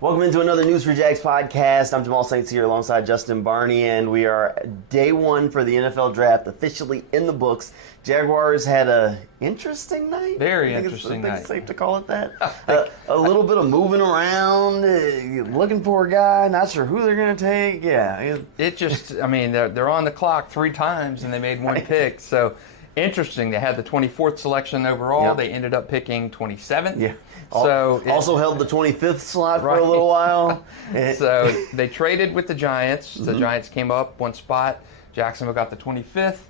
Welcome into another News4JAGs podcast. I'm Jamal Saints here alongside Justin Barney, and we are day one for the NFL draft officially in the books. Jaguars had a interesting night. Very interesting night. Safe to call it that. A little bit of moving around, looking for a guy, not sure who they're going to take. Yeah. It just, I mean, they're on the clock 3 times and they made one pick. So interesting. They had the 24th selection overall. Yep. They ended up picking 27th. Yeah. So also held the 25th slot for Right. a little while. So they traded with the Giants. The Mm-hmm. Giants came up one spot. Jacksonville got the 25th.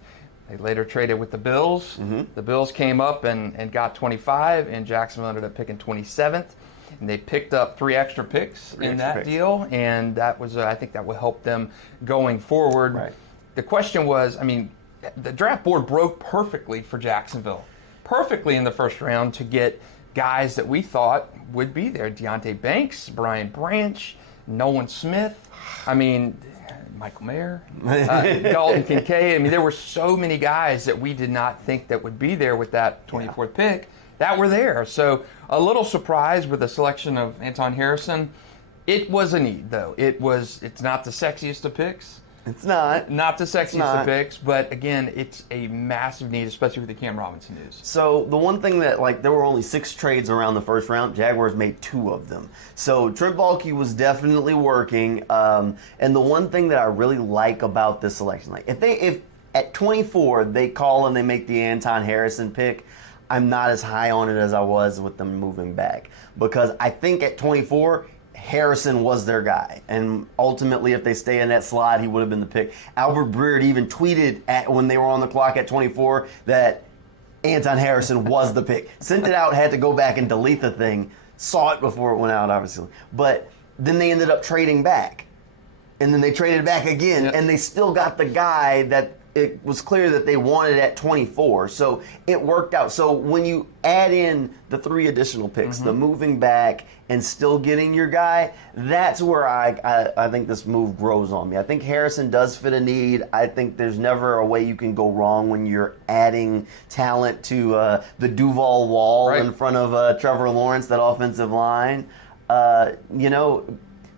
They later traded with the Bills. Mm-hmm. The Bills came up and got 25, and Jacksonville ended up picking 27th. And they picked up 3 extra picks in that deal, and that was, I think that will help them going forward. Right. The question was, I mean, the draft board broke perfectly for Jacksonville. Perfectly in the first round to get guys that we thought would be there. Deonte Banks, Brian Branch, Nolan Smith. I mean, Michael Mayer, Dalton Kincaid. I mean, there were so many guys that we did not think that would be there with that 24th pick that were there. So a little surprised with the selection of Anton Harrison. It was a need, though. It's not the sexiest of picks. It's not. Not the sexiest of picks, but again, it's a massive need, especially with the Cam Robinson news. So the one thing that, like, there were only 6 trades around the first round. Jaguars made 2 of them. So Trent Baalke was definitely working. And the one thing that I really like about this selection, like, if at 24 they call and they make the Anton Harrison pick, I'm not as high on it as I was with them moving back, because I think at 24. Harrison was their guy, and ultimately if they stay in that slot, he would have been the pick. Albert Breer even tweeted when they were on the clock at 24 that Anton Harrison was the pick. Sent it out, had to go back and delete the thing, saw it before it went out, obviously. But then they ended up trading back, and then they traded back again, and they still got the guy that it was clear that they wanted at 24. So it worked out. So when you add in the 3 additional picks, the moving back and still getting your guy, that's where I think this move grows on me. I think Harrison does fit a need. I think there's never a way you can go wrong when you're adding talent to the Duval wall in front of Trevor Lawrence, that offensive line.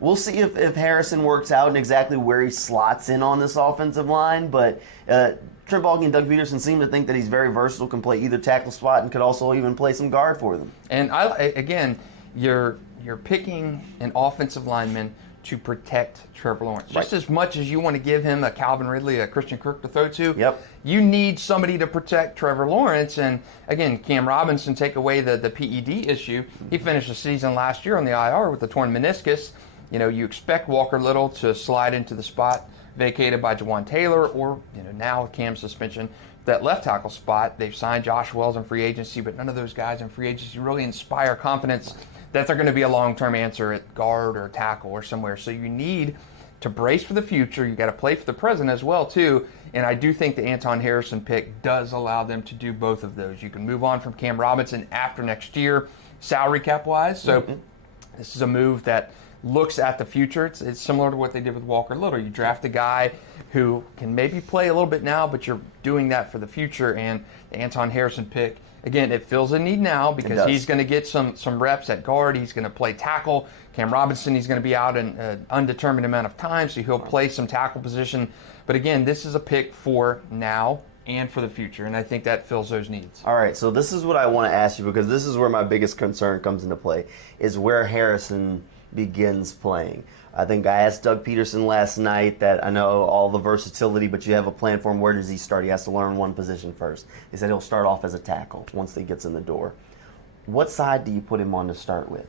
We'll see if Harrison works out and exactly where he slots in on this offensive line, but Trent Baalke and Doug Peterson seem to think that he's very versatile, can play either tackle spot, and could also even play some guard for them. And you're picking an offensive lineman to protect Trevor Lawrence. Just as much as you want to give him a Calvin Ridley, a Christian Kirk to throw to, you need somebody to protect Trevor Lawrence. And again, Cam Robinson, take away the PED issue. He finished the season last year on the IR with a torn meniscus. You know, you expect Walker Little to slide into the spot vacated by Jawan Taylor, or, now with Cam's suspension, that left tackle spot. They've signed Josh Wells in free agency, but none of those guys in free agency really inspire confidence that they're going to be a long-term answer at guard or tackle or somewhere. So you need to brace for the future. You got to play for the present as well, too. And I do think the Anton Harrison pick does allow them to do both of those. You can move on from Cam Robinson after next year, salary cap-wise. So this is a move that looks at the future. It's similar to what they did with Walker Little. You draft a guy who can maybe play a little bit now, but you're doing that for the future. And the Anton Harrison pick, again, it fills a need now because he's going to get some reps at guard. He's going to play tackle. Cam Robinson, he's going to be out an undetermined amount of time, so he'll play some tackle position. But again, this is a pick for now and for the future, and I think that fills those needs. All right, so this is what I want to ask you, because this is where my biggest concern comes into play, is where Harrison begins playing. I think I asked Doug Peterson last night that I know all the versatility, but you have a plan for him. Where does he start? He has to learn one position first. He said he'll start off as a tackle once he gets in the door. What side do you put him on to start with?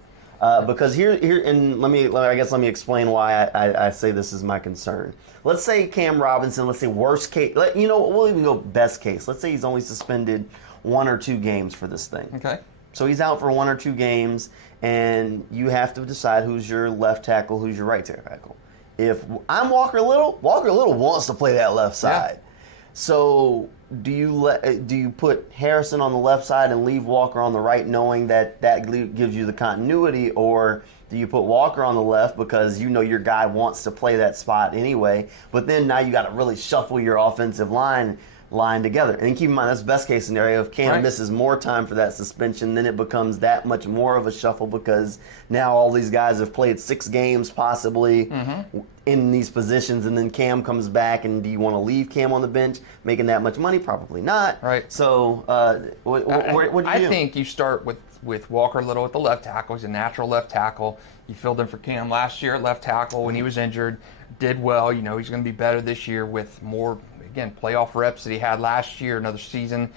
Because here, and let me explain why I say this is my concern. Let's say Cam Robinson. Let's say worst case. We'll even go best case. Let's say he's only suspended 1 or 2 games for this thing. Okay. So he's out for 1 or 2 games, and you have to decide who's your left tackle, who's your right tackle. If I'm Walker Little wants to play that left side. Yeah. So do you put Harrison on the left side and leave Walker on the right, knowing that gives you the continuity, or do you put Walker on the left because your guy wants to play that spot anyway, but then now you got to really shuffle your offensive line line together. And keep in mind, that's best case scenario. If Cam misses more time for that suspension, then it becomes that much more of a shuffle, because now all these guys have played 6 games possibly in these positions, and then Cam comes back, and do you want to leave Cam on the bench making that much money? Probably not. Right. So what do you do? I think you start with Walker Little at the left tackle. He's a natural left tackle. You filled in for Cam last year at left tackle when he was injured. Did well. You know, he's going to be better this year with more, again, playoff reps that he had last year, another season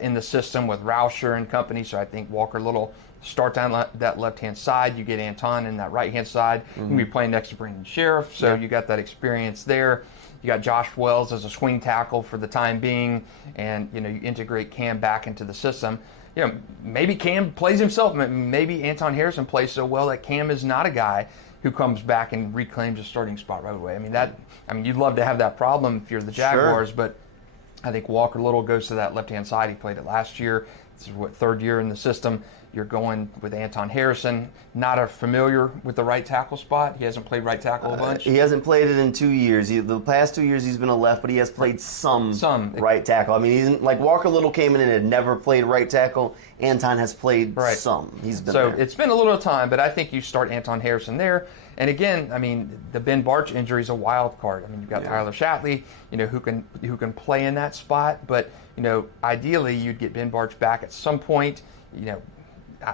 in the system with Rauscher and company. So I think Walker Little starts on that left-hand side. You get Anton in that right-hand side. You're going to be playing next to Brandon Sheriff, so you got that experience there. You got Josh Wells as a swing tackle for the time being, and, you know, you integrate Cam back into the system. You know, maybe Cam plays himself. Maybe Anton Harrison plays so well that Cam is not a guy who comes back and reclaims a starting spot right away. I mean, you'd love to have that problem if you're the Jaguars, but I think Walker Little goes to that left-hand side. He played it last year. This is third year in the system. You're going with Anton Harrison, not familiar with the right tackle spot. He hasn't played right tackle a bunch. He hasn't played it in 2 years. The past 2 years he's been a left, but he has played some right tackle. I mean, he's like Walker Little came in and had never played right tackle. Anton has played some. He's been there. It's been a little time, but I think you start Anton Harrison there. And again, I mean, the Ben Barch injury is a wild card. I mean, you've got Tyler Shatley, you know, who can play in that spot. But, you know, ideally you'd get Ben Barch back at some point. You know,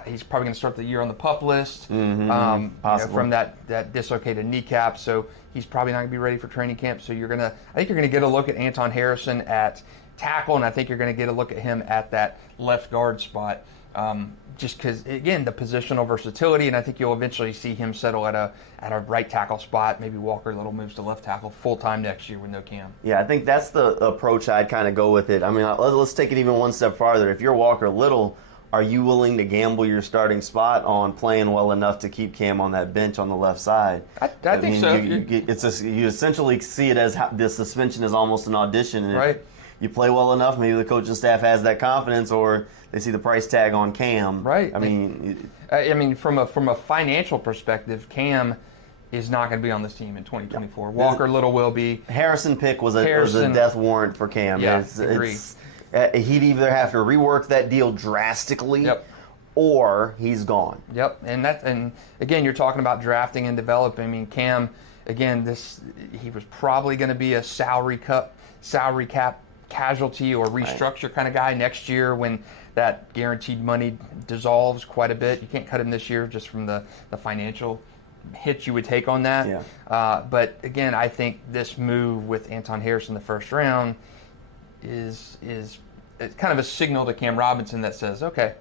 he's probably going to start the year on the PUP list, you know, from that dislocated kneecap. So he's probably not going to be ready for training camp. So I think you're going to get a look at Anton Harrison at tackle, and I think you're going to get a look at him at that left guard spot. Just because, again, the positional versatility, and I think you'll eventually see him settle at a right tackle spot. Maybe Walker Little moves to left tackle full-time next year with no Cam. Yeah, I think that's the approach I'd kind of go with it. I mean, let's take it even one step farther. If you're Walker Little, are you willing to gamble your starting spot on playing well enough to keep Cam on that bench on the left side? I think so. You essentially see it as the suspension is almost an audition. And right. You play well enough, maybe the coaching staff has that confidence, or they see the price tag on Cam. Right. I mean, from a financial perspective, Cam is not going to be on this team in 2024. Walker Little will be. Harrison pick was a death warrant for Cam. Yeah, agree. He'd either have to rework that deal drastically, or he's gone. Yep, and again, you're talking about drafting and developing. I mean, Cam, again, he was probably going to be a salary cap casualty or restructure kind of guy next year when that guaranteed money dissolves quite a bit. You can't cut him this year just from the financial hit you would take on that. Yeah. But again, I think this move with Anton Harrison in the first round is it's kind of a signal to Cam Robinson that says, okay,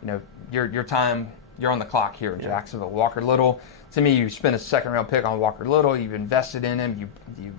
you know, your time, you're on the clock here in Jacksonville. Walker Little, to me, you spent a second round pick on Walker Little. You've invested in him. You've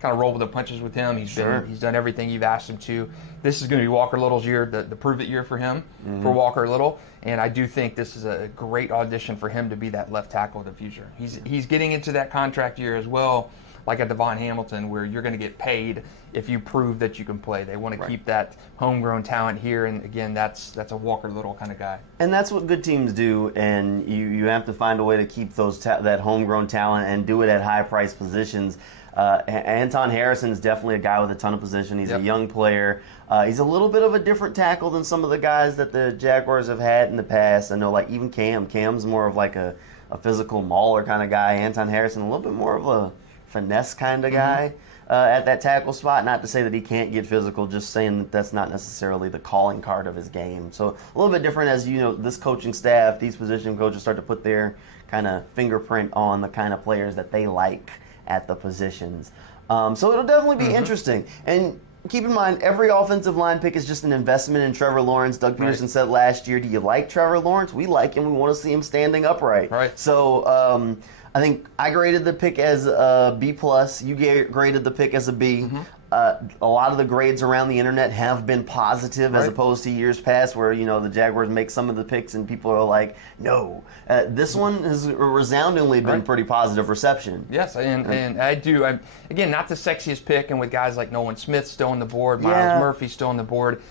kind of rolled with the punches with him. He's done everything you've asked him to. This is going to be Walker Little's year, the prove it year for him, for Walker Little. And I do think this is a great audition for him to be that left tackle of the future. He's getting into that contract year as well, like a Devon Hamilton, where you're going to get paid if you prove that you can play. They want to keep that homegrown talent here, and again, that's a Walker Little kind of guy. And that's what good teams do, and you have to find a way to keep that homegrown talent and do it at high-priced positions. Anton Harrison is definitely a guy with a ton of position. He's a young player. He's a little bit of a different tackle than some of the guys that the Jaguars have had in the past. I know, like even Cam's more of like a physical mauler kind of guy. Anton Harrison, a little bit more of a finesse kind of guy at that tackle spot. Not to say that he can't get physical, just saying that that's not necessarily the calling card of his game. So a little bit different as, you know, this coaching staff, these position coaches start to put their kind of fingerprint on the kind of players that they like at the positions. So it'll definitely be interesting. And keep in mind, every offensive line pick is just an investment in Trevor Lawrence. Doug Peterson said last year, do you like Trevor Lawrence? We like him. We want to see him standing upright. Right. So I think I graded the pick as a B+. You graded the pick as a B. A lot of the grades around the internet have been positive as opposed to years past where, you know, the Jaguars make some of the picks and people are like, no. This one has resoundingly been pretty positive reception. Yes, and I do. Again, not the sexiest pick, and with guys like Nolan Smith still on the board, Miles Murphy still on the board,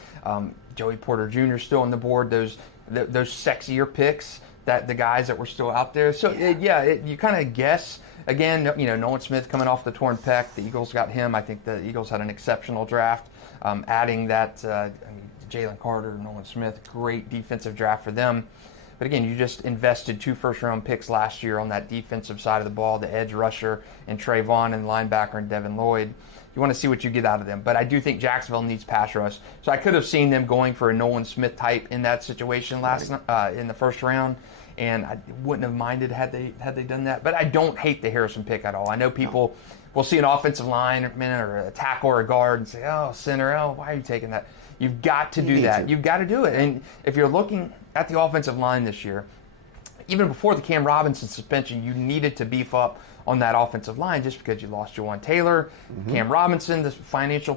Joey Porter Jr. still on the board, those sexier picks, that the guys that were still out there. So, you kind of guess. Again, you know, Nolan Smith coming off the torn pec. The Eagles got him. I think the Eagles had an exceptional draft adding that Jalen Carter, Nolan Smith, great defensive draft for them. But again, you just invested 2 first-round picks last year on that defensive side of the ball, the edge rusher and Trayvon, and linebacker and Devin Lloyd. You want to see what you get out of them. But I do think Jacksonville needs pass rush. So I could have seen them going for a Nolan Smith type in that situation in the first round, and I wouldn't have minded had they done that. But I don't hate the Harrison pick at all. I know people will see an offensive lineman or a tackle or a guard and say, "Oh, center, why are you taking that?" You've got to do that. You've got to do it. And if you're looking at the offensive line this year, even before the Cam Robinson suspension, you needed to beef up on that offensive line just because you lost Juwan Taylor. Cam Robinson, the financial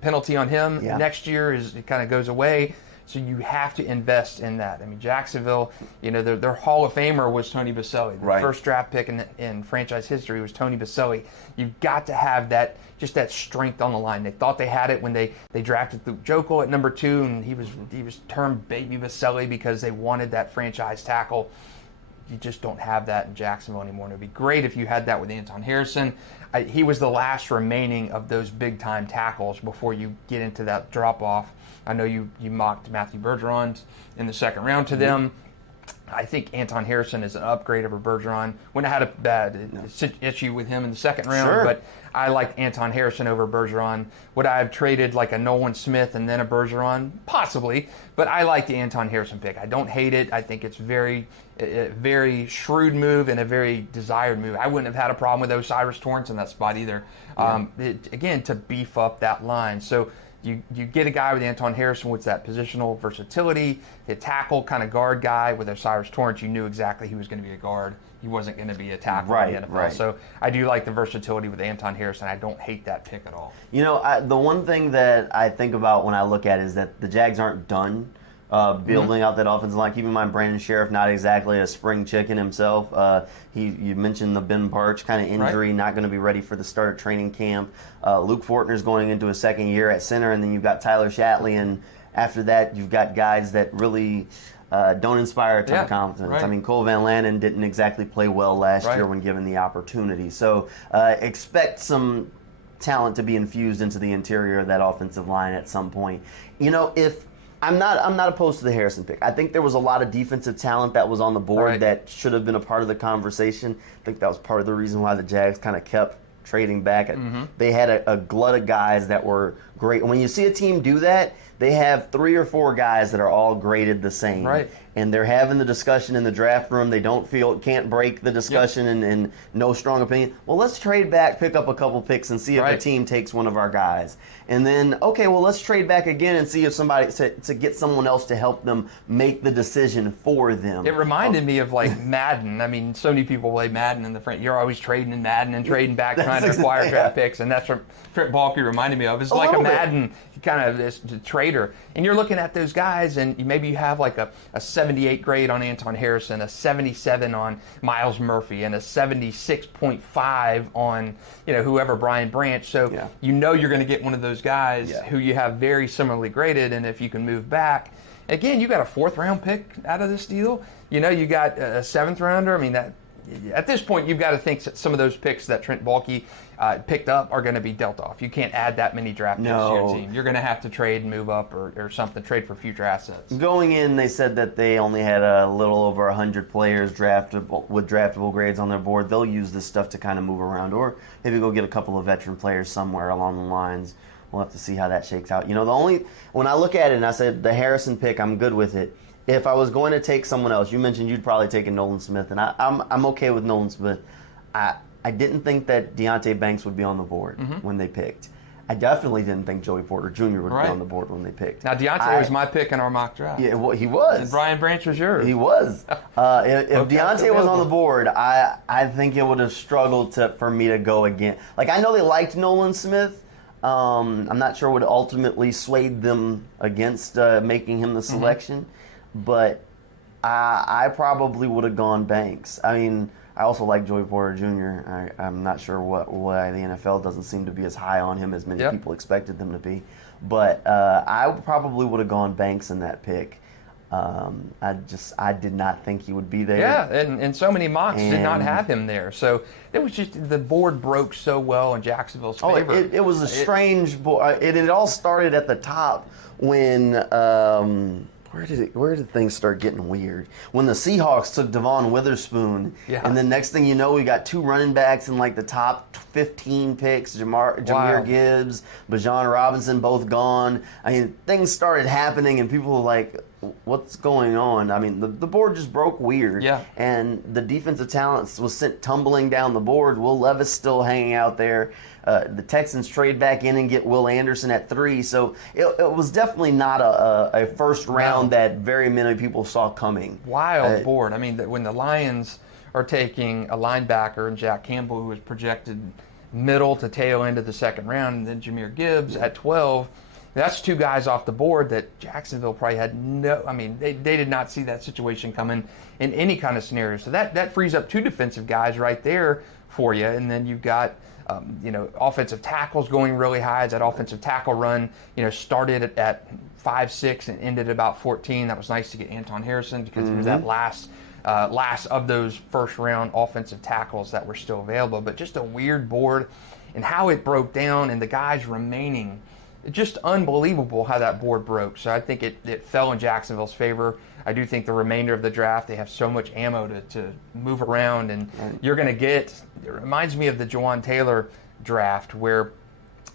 penalty on him next year it kind of goes away. So you have to invest in that. I mean, Jacksonville, their Hall of Famer was Tony Baselli. The first draft pick in franchise history was Tony Baselli. You've got to have that strength on the line. They thought they had it when they drafted Joko at number 2, and he was termed Baby Baselli because they wanted that franchise tackle. You just don't have that in Jacksonville anymore. And it would be great if you had that with Anton Harrison. He was the last remaining of those big-time tackles before you get into that drop-off. I know you mocked Matthew Bergeron in the second round to them. I think Anton Harrison is an upgrade over Bergeron. Wouldn't have had a bad issue with him in the second round, but I liked Anton Harrison over Bergeron. Would I have traded like a Nolan Smith and then a Bergeron? Possibly, but I like the Anton Harrison pick. I don't hate it. I think it's a very shrewd move and a very desired move. I wouldn't have had a problem with O'Cyrus Torrence in that spot either. Again, to beef up that line. So you get a guy with Anton Harrison with that positional versatility, a tackle kind of guard guy with O'Cyrus Torrence. You knew exactly he was going to be a guard. He wasn't going to be a tackle in the NFL. So I do like the versatility with Anton Harrison. I don't hate that pick at all. The one thing that I think about when I look at it is that the Jags aren't done building out that offensive line. Keep in mind, Brandon Sheriff, not exactly a spring chicken himself. You mentioned the Ben Barch kind of injury, not going to be ready for the start of training camp. Luke Fortner's going into his second year at center, and then you've got Tyler Shatley, and after that, you've got guys that really don't inspire a ton of confidence. I mean, Cole Van Lanen didn't exactly play well last year when given the opportunity. So expect some talent to be infused into the interior of that offensive line at some point. If I'm not opposed to the Harrison pick. I think there was a lot of defensive talent that was on the board that should have been a part of the conversation. I think that was part of the reason why the Jags kind of kept trading back. They had a glut of guys that were great. And when you see a team do that, they have 3 or 4 guys that are all graded the same. And they're having the discussion in the draft room. They can't break the discussion and no strong opinion. Well, let's trade back, pick up a couple picks, and see if a team takes one of our guys. And then, let's trade back again and see if somebody to get someone else to help them make the decision for them. It reminded me of like Madden. I mean, so many people play Madden in the front. You're always trading in Madden and trading back, trying to acquire draft picks, and that's what Trent Baalke reminded me of. It's like a Madden kind of this trader, and you're looking at those guys, and maybe you have like a 78 grade on Anton Harrison, a 77 on Miles Murphy, and a 76.5 on whoever Brian Branch. So you're going to get one of those guys who you have very similarly graded, and if you can move back, again, you got a 4th round pick out of this deal. You got a 7th rounder. I mean, that at this point you've got to think that some of those picks that Trent Baalke picked up are going to be dealt off. You can't add that many draft picks to your team. You're going to have to trade and move up or something, trade for future assets. Going in, they said that they only had a little over 100 players with draftable grades on their board. They'll use this stuff to kind of move around, or maybe go get a couple of veteran players somewhere along the lines. We'll have to see how that shakes out. When I look at it and I said the Harrison pick, I'm good with it. If I was going to take someone else, you mentioned you'd probably take a Nolan Smith, and I'm okay with Nolan Smith. I didn't think that Deonte Banks would be on the board when they picked. I definitely didn't think Joey Porter Jr. would be on the board when they picked. Now, Deonte was my pick in our mock draft. Yeah, well, he was. And Brian Branch was yours. He was. If Deonte was on the board, I think it would have struggled for me to go again. Like, I know they liked Nolan Smith. I'm not sure what ultimately swayed them against making him the selection, but I probably would have gone Banks. I mean, I also like Joey Porter Jr. I'm not sure why the NFL doesn't seem to be as high on him as many people expected them to be. But I probably would have gone Banks in that pick. I did not think he would be there. Yeah, and so many mocks did not have him there. So it was just the board broke so well in Jacksonville's favor. It was a strange board. It all started at the top when where did things start getting weird? When the Seahawks took Devon Witherspoon, and then next thing you know, we got 2 running backs in like the top 15 picks, Jahmyr Gibbs, Bijan Robinson, both gone. I mean, things started happening, and people were like, what's going on? I mean, the board just broke weird. Yeah. And the defensive talent was sent tumbling down the board. Will Levis still hanging out there. The Texans trade back in and get Will Anderson at 3. So it was definitely not a first round that very many people saw coming. Wild board. I mean, when the Lions are taking a linebacker and Jack Campbell, who was projected middle to tail end of the second round, and then Jahmyr Gibbs at 12, that's 2 guys off the board that Jacksonville probably had they did not see that situation coming in any kind of scenario. So that frees up 2 defensive guys right there for you. And then you've got, offensive tackles going really high. That offensive tackle run, started at 5'6" and ended at about 14. That was nice to get Anton Harrison because he was that last of those first round offensive tackles that were still available. But just a weird board and how it broke down and the guys remaining. Just unbelievable how that board broke. So I think it fell in Jacksonville's favor. I do think the remainder of the draft, they have so much ammo to move around, and you're going to get, it reminds me of the Jawan Taylor draft where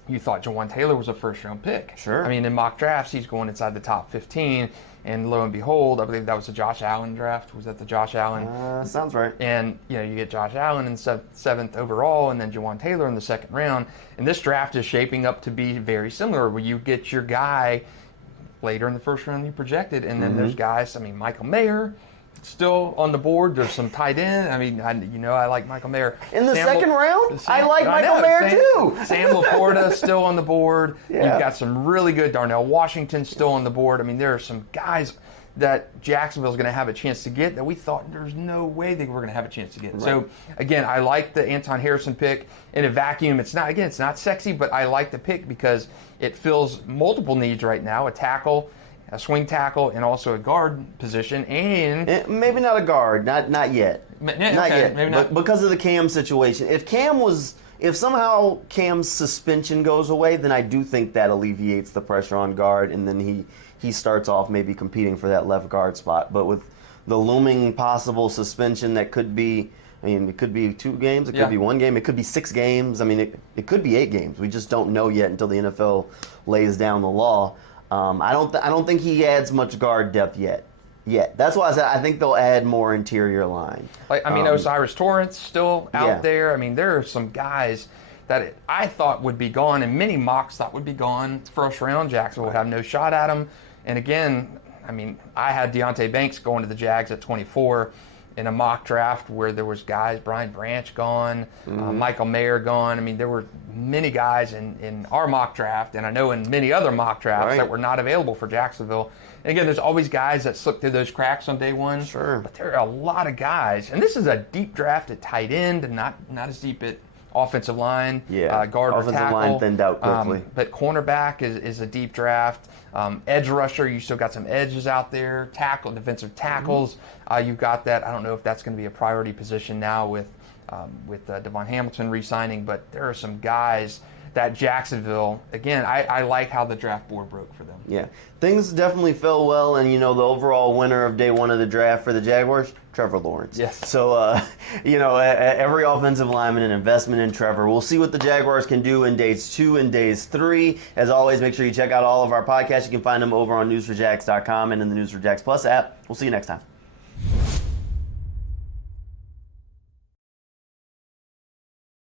you thought Jawan Taylor was a first-round pick. Sure. I mean, in mock drafts, he's going inside the top 15, and lo and behold, I believe that was the Josh Allen draft. Was that the Josh Allen? Sounds right. And, you get Josh Allen in 7th overall, and then Jawan Taylor in the 2nd round. And this draft is shaping up to be very similar, where you get your guy later in the first round you projected, and then there's guys, Michael Mayer, still on the board. There's some tight end. I like Michael Mayer. In the second round? I like Michael Mayer too. Sam Laporta still on the board. Yeah. You've got some really good Darnell Washington still on the board. There are some guys that Jacksonville's going to have a chance to get that we thought there's no way they were going to have a chance to get. Right. So, again, I like the Anton Harrison pick. In a vacuum, it's not sexy, but I like the pick because it fills multiple needs right now, a tackle, a swing tackle, and also a guard position. And maybe not a guard, not yet. Not yet. Maybe not. But because of the Cam situation. If somehow Cam's suspension goes away, then I do think that alleviates the pressure on guard, and then he starts off maybe competing for that left guard spot. But with the looming possible suspension that could be, it could be 2 games, it could be 1 game, it could be 6 games. It could be 8 games. We just don't know yet until the NFL lays down the law. I don't think he adds much guard depth yet. That's why I said I think they'll add more interior line. Osiris Torrance still out there. There are some guys that I thought would be gone, and many mocks thought would be gone first round. Jacksonville would have no shot at him. And again, I had Deonte Banks going to the Jags at 24 in a mock draft where there was guys, Brian Branch gone, Michael Mayer gone. There were many guys in our mock draft, and I know in many other mock drafts that were not available for Jacksonville. And again, there's always guys that slip through those cracks on day one. Sure. But there are a lot of guys, and this is a deep draft at tight end and not as deep at offensive line, guard or tackle. Offensive line thinned out quickly. But cornerback is a deep draft. Edge rusher, you still got some edges out there. Tackle, defensive tackles, you've got that. I don't know if that's going to be a priority position now with Devon Hamilton re-signing, but there are some guys that Jacksonville, again, I like how the draft board broke for them. Yeah, things definitely fell well, and the overall winner of day 1 of the draft for the Jaguars, Trevor Lawrence. Yes. So, every offensive lineman, an investment in Trevor. We'll see what the Jaguars can do in days 2 and days 3. As always, make sure you check out all of our podcasts. You can find them over on News4JAGs.com and in the News4JAGs Plus app. We'll see you next time.